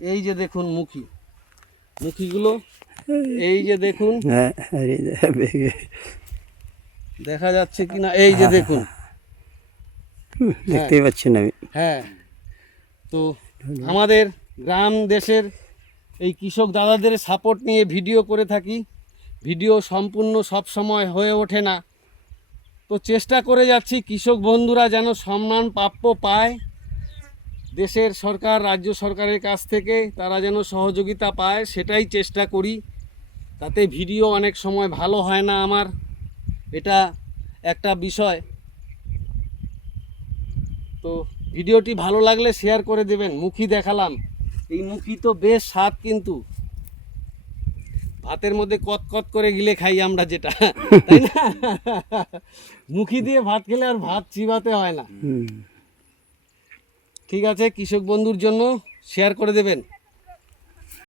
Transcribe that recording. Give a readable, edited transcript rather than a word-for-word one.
এই যে দেখুন মুখিগুলো, এই যে দেখুন, দেখা যাচ্ছে কিনা, এই যে দেখুন, দেখতেই পাচ্ছেন আমি। হ্যাঁ। তো আমাদের গ্রাম দেশের এই কৃষক দাদাদের সাপোর্ট নিয়ে ভিডিও করে থাকি। ভিডিও সম্পূর্ণ সব সময় হয়ে ওঠে না, তো চেষ্টা করে যাচ্ছি কৃষক বন্ধুরা যেন সম্মান প্রাপ্য পায় দেশের সরকার, রাজ্য সরকারের কাছ থেকে তারা যেন সহযোগিতা পায়, সেটাই চেষ্টা করি। তাতে ভিডিও অনেক সময় ভালো হয় না আমার, এটা একটা বিষয়। তো ভিডিওটি ভালো লাগলে শেয়ার করে দেবেন। মুখি দেখালাম, এই মুখি তো বেশ স্বাদ, কিন্তু ভাতের মধ্যে কত করে গিলে খাই আমরা যেটা, তাই না? মুখি দিয়ে ভাত খেলে আর ভাত চিবাতে হয় না। ঠিক আছে, কৃষক বন্ধুর জন্য শেয়ার করে দেবেন।